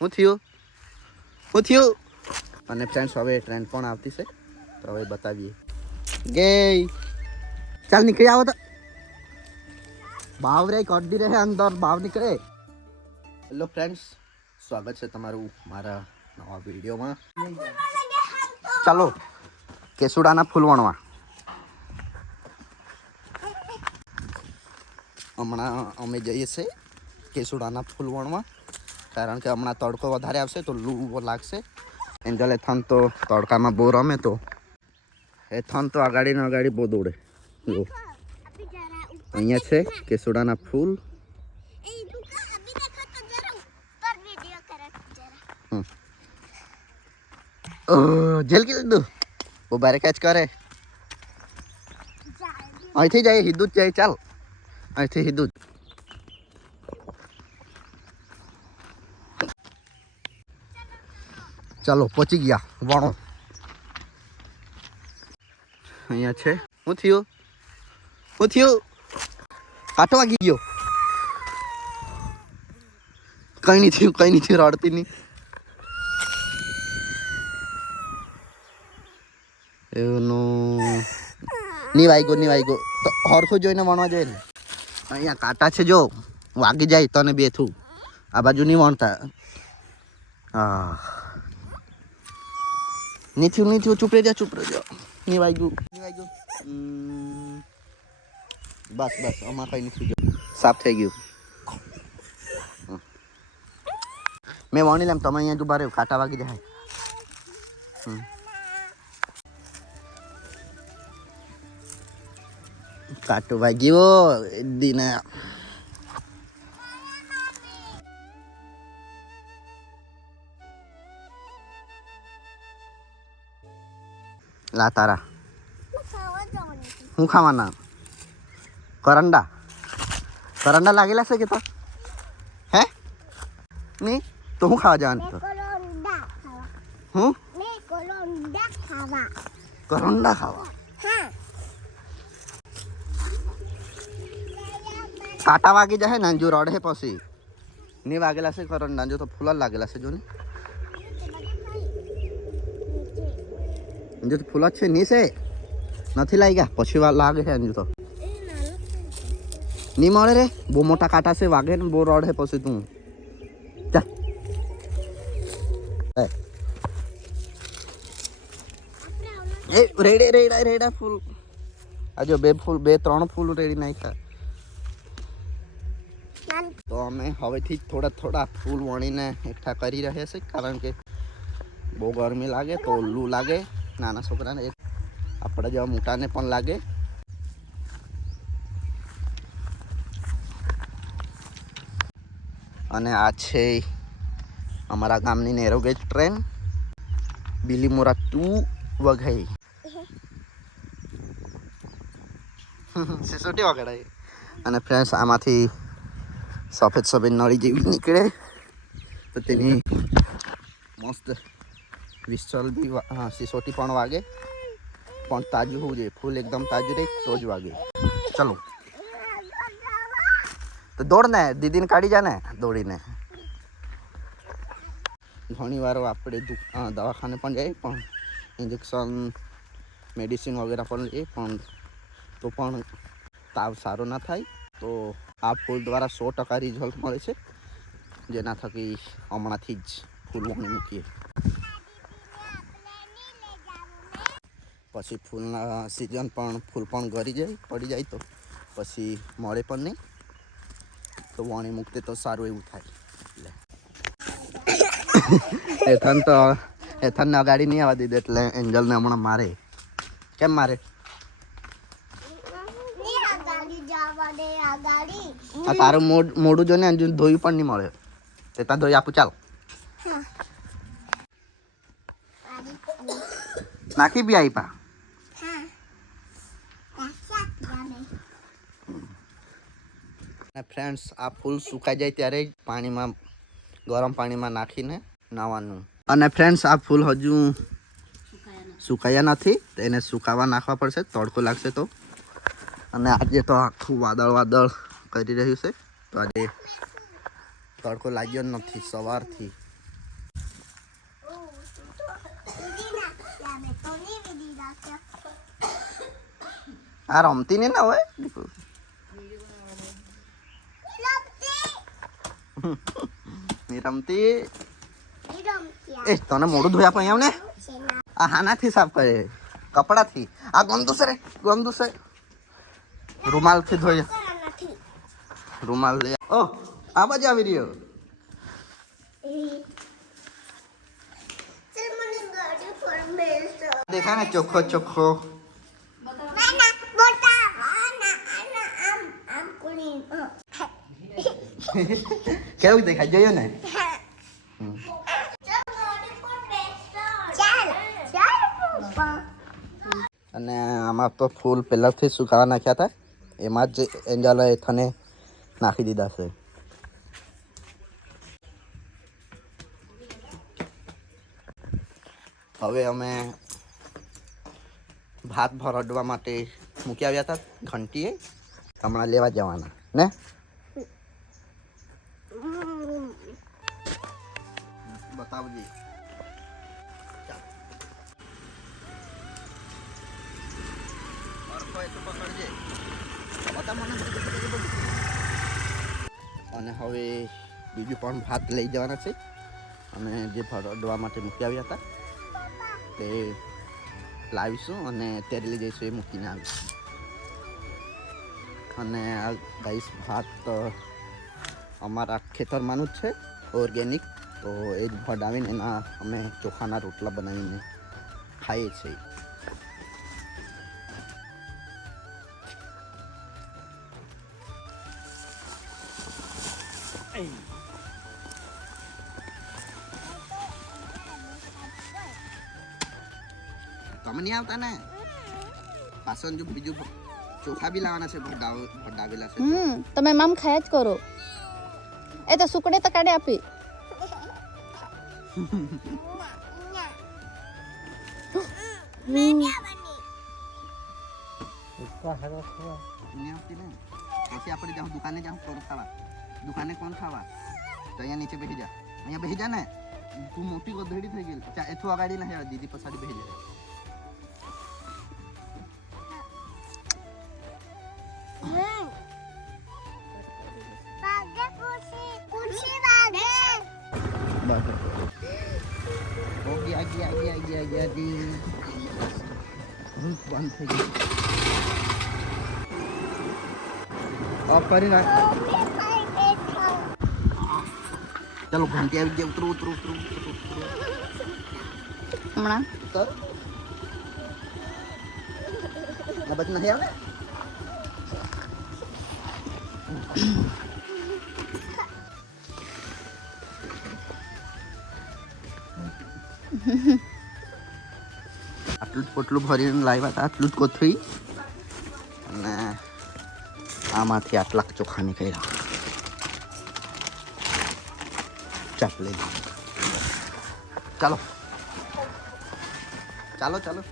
હું થયું અને ફ્રેન્ડ્સ હવે ટ્રેન પણ આવતી છે તો હવે બતાવીએ ગઈ ચાલ નીકળી આવો તો ભાવ રે કડી રહે અંદર ભાવ નીકળે હેલો ફ્રેન્ડ્સ સ્વાગત છે તમારું મારા નવા વિડીયોમાં ચાલો કેસુડાના ફૂલ વણવા હમણાં અમે જઈએ છીએ કેસુડાના ફૂલ વણવા કારણ કે હમણાં તડકો વધારે આવશે તો લૂ લાગશે એન્જલ એથન તો તડકામાં બહુ રમે તો એથન તો આગાડી બહુ દોડે જો અહીંયા છે કેસુડાના ફૂલ જેલ કીધું ઓ બારે કેચ કરે અહીંથી જાય સીધું જ જાય ચાલ અહીંથી સીધું જ ચાલો પહોંચી ગયા વણો અહીંયા છે શું થયું આટો વાગી ગયો કઈ નહીં થયું રડતી નહીં એનું નહીં વાગ્યો તો હરખું જોઈને વણવા જોઈએ ને અહીંયા કાંટા છે જો વાગી જાય તને બેઠું આ બાજુ નહીં વણતા હા નહીં થયું ચૂપ રહી જા નહીં વાગ્યું બસ આમાં કઈ નથી ગયું સાફ થઈ ગયું મેં વણી લેમ તમે અહીંયા જ ઉભા રહ્યો કાંટા વાગી જાય કાંટો વાગ્યો દીને લા તારા શું ખાવાના કરંડા લાગેલા છે કે તો હે નહીં તો હું ખાવા જવાનું તો હું કરંડા ખાવા કાંટા વાગી જાય ને જો રડે પછી નહીં વાગેલા છે કરંડા જો તો ફૂલ લાગેલા છે જો ને જો તો ફૂલ જ છે નહીં છે નથી લાગ્યા પછી લાગે છે અંજુ તો નહીં મળે રે બહુ મોટા કાંટા છે વાગે ને બહુ રડે પછી તું ચાલ એ રેડા ફૂલ આજો બે ત્રણ ફૂલ રેડી નાખ્યા તો અમે હવેથી થોડા ફૂલ વણીને એકઠા કરી રહ્યા છે કારણ કે બહુ ગરમી લાગે તો લૂ લાગે નાના છોકરાને આપણે જેવા મોટાને પણ લાગે અને આ છે અમારા ગામની narrow gauge train Bilimora to Waghai સિસોટી વગડાય અને ફ્રેન્ડ્સ આમાંથી સફેદ નળી જેવી નીકળે તો તેની મસ્ત વિસ્ટલ બી સિસોટી પણ વાગે પણ તાજું હોવું જોઈએ ફૂલ એકદમ તાજું રહે તો જ વાગે ચલો તો દોડ ને દીદીને કાઢી જા ને દોડીને ઘણી વાર આપણે દવાખાને પણ જઈએ પણ ઇન્જેક્શન મેડિસિન વગેરે પણ લઈએ પણ તો પણ તાવ સારો ના થાય તો આ ફૂલ દ્વારા 100% રિઝલ્ટ મળે છે જેના થકી હમણાંથી જ ફૂલ વણી મૂકીએ પછી ફૂલના સિઝન પણ ફૂલ પણ પડી જાય તો પછી મળે પણ નહીં તો વણી મૂકતે તો સારું એવું થાય એથનને અગાડી નહીં આવવા દીધે એટલે એન્જલને હમણાં મારે કેમ મારે આ તારું મોઢું જોઈને અંજુ ધોયું પણ નહીં મળે તે ત્યાં ધોઈ આપું ચાલ નાખી બી આપ્યા ફ્રેન્ડ્સ આ ફૂલ સુકાઈ જાય ત્યારે ગરમ પાણીમાં નાખીને નાવાનું અને ફ્રેન્ડ્સ આ ફૂલ હજુ સુકાયા નથી તો એને સુકાવા નાખવા પડશે તડકો લાગશે તો અને આજે તો આખું વાદળ કરી રહ્યું છે તો આજે તડકો લાગ્યો નથી સવારથી આ રમતી નહીં ના હોય ની રમતી એ તને મોઢું ધોયા પણ એમ ને આ હાનાથી સાફ કરે કપડાથી આ ગંદુ છે રૂમાલથી ધોઈ રૂમાલ લે ઓ આ બાજુ આવી રહ્યો દેખા ને ચોખ્ખો ચોખ્ખો કેવું દેખાય જોયો ને અને આમાં તો ફૂલ પહેલાંથી સુકાવા નાખ્યા હતા એમાં જ એન્જલ થને નાખી દીધા છે હવે અમે ભાત ભરડવા માટે મૂકી આવ્યા હતા ઘંટીએ હમણાં લેવા જવાના ને બતાવજે અને હવે બીજું પણ ભાત લઈ જવાના છે અને જે ભરડવા માટે મૂકી આવ્યા હતા તે લાવીશું અને ત્યારે લઈ જઈશું એ મૂકીને આવીશું અને આ ગાઈસ ભાત અમારા ખેતરમાંનું જ છે ઓર્ગેનિક તો એ જ ભડાવીને એના અમે ચોખાના રોટલા બનાવીને ખાઈએ છીએ તમે નહીં આવતા ને પાછળ જો બીજું ચોખા બી લાવવાના છે ભડાવેલા છે તમે મામ ખાયા જ કરો એ તો સુકડે તો કાઢે આપી પછી આપણે જાઉં દુકાને જાઉં કોણ ખાવા દુકાને કોણ ખાવા તો અહીંયા નીચે બેસી જા અહીંયા બેસી જા ને તું મોટી ગધેડી થઈ ગઈ એથું આગાડી ના દીદી પછાડી બેસી જાય બંધ થઈ ગઈ ઓફ કરી નાખ ચાલો ઘંટી આવી ગયા ઉતરું હમણાં કર આ બાજુ નથી આવે આટલું જ પોટલું ભરીને લાવ્યા હતા આટલું જ કોથળી અને આમાંથી આટલા ચોખા નીકળ્યા ચાપ લઈ ચાલો ચાલો ચાલો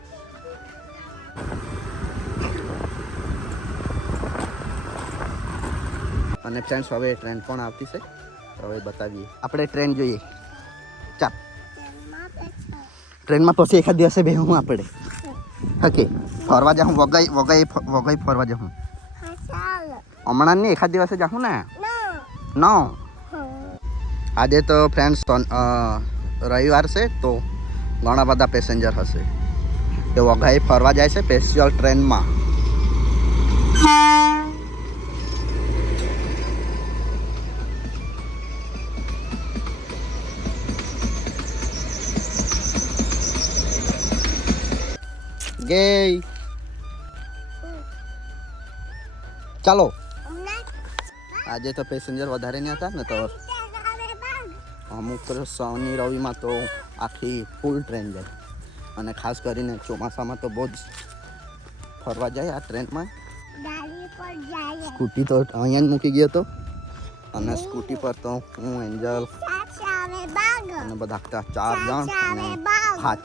અને ફ્રેન્ડ્સ હવે ટ્રેન પણ આવતી છે હવે બતાવીએ આપણે ટ્રેન જોઈએ ચાપ ટ્રેનમાં પછી એકાદ દિવસે બેહું આપણે ઓકે ફરવા જાઉં વગાઈ ફરવા જાઉં હમણાં નહીં એકાદ દિવસે જાઉં ને નો આજે તો ફ્રેન્ડ્સ રવિવાર છે તો ઘણા બધા પેસેન્જર હશે તે વઘાઈ ફરવા જાય છે સ્પેશિયલ ટ્રેનમાં ગઈ ચાલો આજે તો પેસેન્જર વધારે નહીં હતા ને તો અમુક શનિ રવિમાં તો આખી ફૂલ ટ્રેન જાય અને ખાસ કરીને ચોમાસામાં તો બહુ જ ફરવા જાય આ ટ્રેનમાં સ્કૂટી તો અહીંયા જ મૂકી ગયો હતો અને સ્કૂટી પર તો હું એન્જલ અને બધા 4 જણ અને હાથ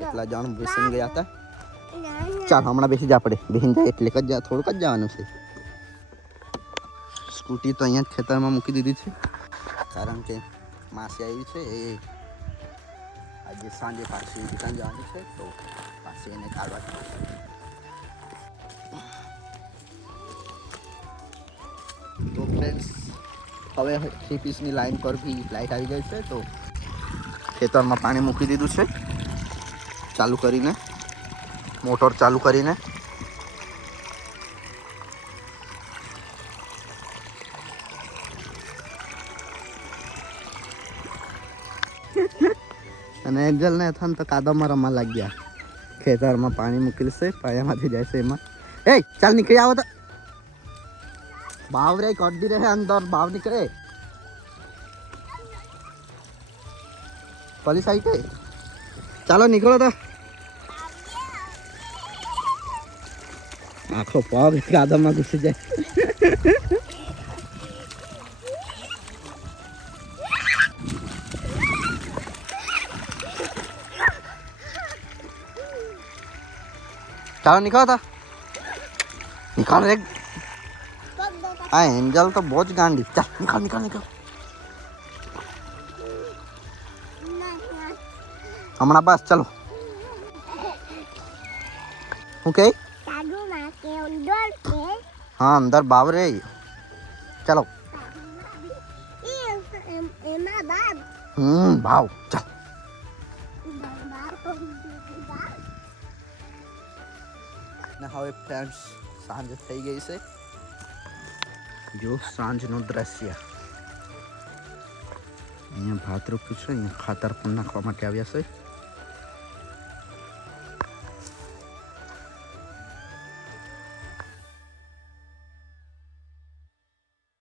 એટલા જણ બેસીને ગયા હતા ચાલ હમણાં બેસી જા આપણે બેસીને જાય એટલે થોડુંક જ જવાનું છે સ્કૂટી તો અહીંયા જ ખેતરમાં મૂકી દીધી છે કારણ કે માસી આવી છે એ આજે સાંજે પાછી દુકાન જવાની છે તો પાછી એને કાઢવા તો ફ્રેન્ડ્સ હવે 3 પીસની લાઈન પર બી લાઇટ આવી ગઈ છે તો ખેતરમાં પાણી મૂકી દીધું છે ચાલુ કરીને મોટર ચાલુ કરીને અને એન્જલ ને થન તો કાદવમાં રમવા લાગ્યા ખેતરમાં પાણી મૂકેલું છે પાયામાંથી જાય છે એમાં એ ચાલ નીકળી આવો તો ભાવ રે કડી રહે અંદર ભાવ નીકળે પલી સાઈડે ચાલો નીકળો તો આખો પગ કાદવમાં ઘૂસી જાય ચાલો निकलो था निकाल रे हाँ एंजल तो बहुत गांडी चल निकाल निकाल निकाल हमारा बस चलो ओके हाँ अंदर बावरे चलो भाव चल ને હવે ફ્રેન્ડ્સ સાંજ થઈ ગઈ છે જો સાંજનું દ્રશ્ય અહીંયા ભાત રોપ્યું છે અહીંયા ખાતર પણ નાખવા માટે આવ્યા છે